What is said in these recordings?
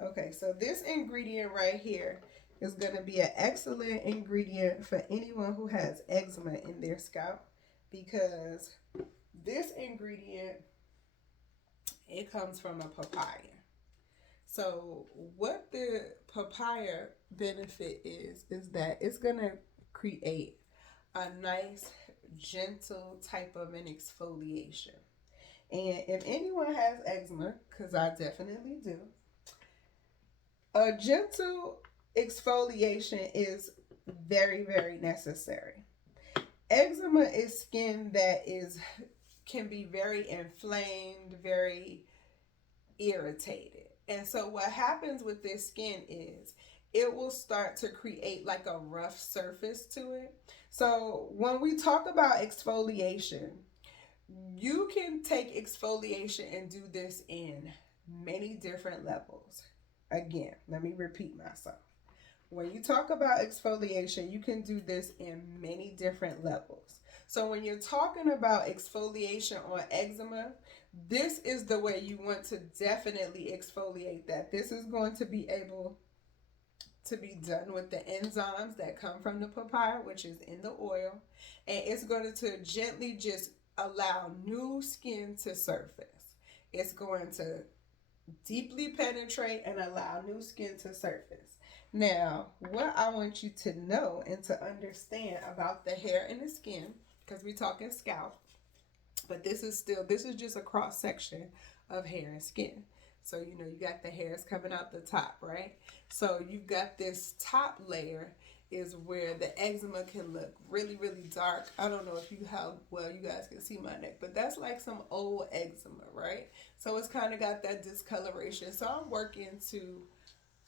Okay, so this ingredient right here is going to be an excellent ingredient for anyone who has eczema in their scalp because this ingredient, it comes from a papaya. So what the papaya benefit is that it's going to create a nice gentle type of an exfoliation. And if anyone has eczema, because I definitely do, a gentle exfoliation is very, very necessary. Eczema is skin that is can be very inflamed, very irritated. And so what happens with this skin is it will start to create like a rough surface to it. So when we talk about exfoliation, you can take exfoliation and do this in many different levels. Again, let me repeat myself. When you talk about exfoliation, you can do this in many different levels. So when you're talking about exfoliation on eczema, this is the way you want to definitely exfoliate that. This is going to be able to be done with the enzymes that come from the papaya, which is in the oil, and it's going to gently just allow new skin to surface. It's going to deeply penetrate and allow new skin to surface. Now, what I want you to know and to understand about the hair and the skin, because we're talking scalp, but this is just a cross section of hair and skin. So, you got the hairs coming out the top, right? So, you've got this top layer is where the eczema can look really, really dark. I don't know if you how well you guys can see my neck, but that's like some old eczema, right? So, it's kind of got that discoloration. So, I'm working to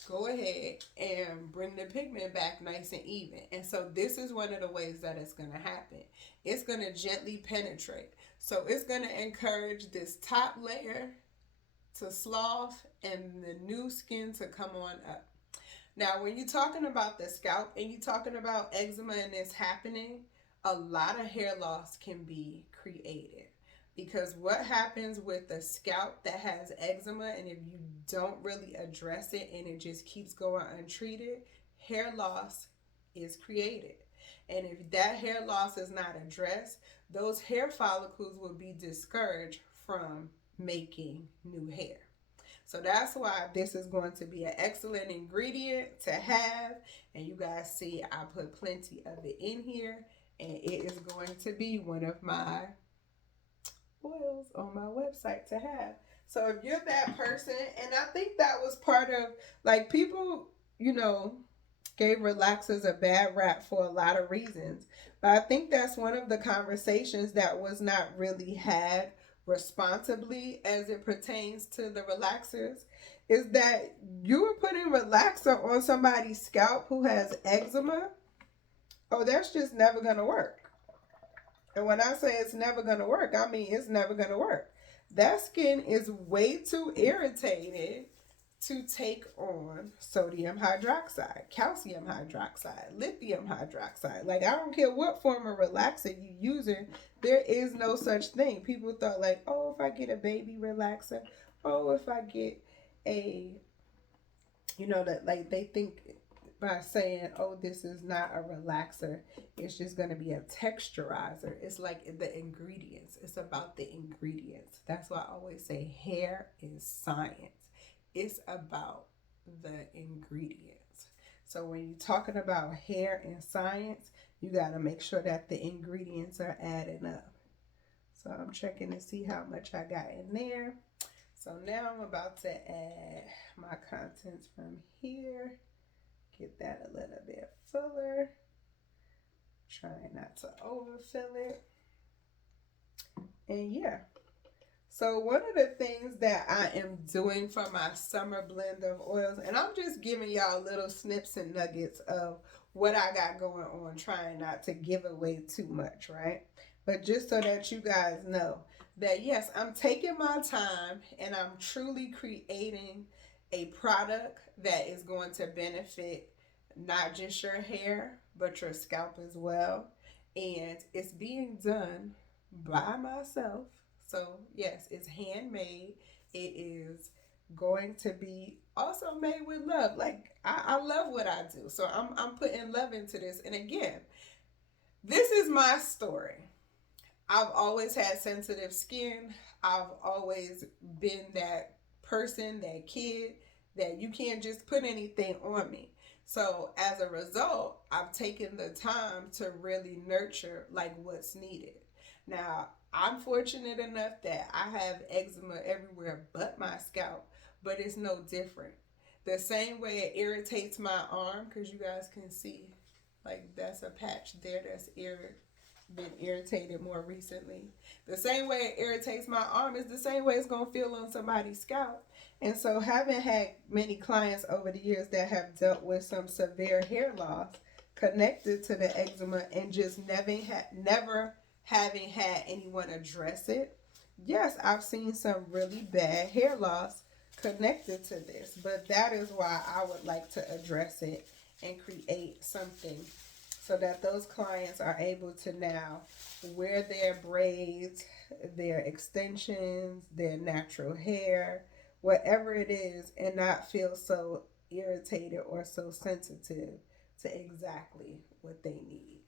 go ahead and bring the pigment back nice and even. And so this is one of the ways that it's going to happen. It's going to gently penetrate. So it's going to encourage this top layer to slough and the new skin to come on up. Now, when you're talking about the scalp and you're talking about eczema and it's happening, a lot of hair loss can be created. Because what happens with the scalp that has eczema, and if you don't really address it and it just keeps going untreated, hair loss is created. And if that hair loss is not addressed, those hair follicles will be discouraged from making new hair. So that's why this is going to be an excellent ingredient to have. And you guys see I put plenty of it in here. And it is going to be one of my oils on my website to have. So if you're that person, and I think that was part of, like, people, gave relaxers a bad rap for a lot of reasons. But I think that's one of the conversations that was not really had responsibly as it pertains to the relaxers is that you were putting relaxer on somebody's scalp who has eczema. Oh, that's just never going to work. And when I say it's never going to work, I mean it's never going to work. That skin is way too irritated to take on sodium hydroxide, calcium hydroxide, lithium hydroxide. Like, I don't care what form of relaxer you using, there is no such thing. People thought like, oh, if I get a baby relaxer, oh, if I get a, that, like, they think by saying, oh, this is not a relaxer, it's just going to be a texturizer. It's like the ingredients. It's about the ingredients. That's why I always say hair is science. It's about the ingredients. So when you're talking about hair and science, you got to make sure that the ingredients are adding up. So I'm checking to see how much I got in there. So now I'm about to add my contents from here. Get that a little bit fuller. Trying not to overfill it. And yeah. So one of the things that I am doing for my summer blend of oils, and I'm just giving y'all little snips and nuggets of what I got going on, trying not to give away too much, right? But just so that you guys know that yes, I'm taking my time and I'm truly creating a product that is going to benefit not just your hair, but your scalp as well. And it's being done by myself. So, yes, it's handmade. It is going to be also made with love. Like I love what I do. So I'm putting love into this. And again, this is my story. I've always had sensitive skin. I've always been that person, that kid, that you can't just put anything on me. So as a result, I've taken the time to really nurture like what's needed. Now, I'm fortunate enough that I have eczema everywhere but my scalp, but it's no different. The same way it irritates my arm, because you guys can see, like that's a patch there that's been irritated more recently. The same way it irritates my arm is the same way it's gonna feel on somebody's scalp. And so, having had many clients over the years that have dealt with some severe hair loss connected to the eczema and just never having had anyone address it, yes, I've seen some really bad hair loss connected to this. But that is why I would like to address it and create something so that those clients are able to now wear their braids, their extensions, their natural hair, whatever it is, and not feel so irritated or so sensitive to exactly what they need.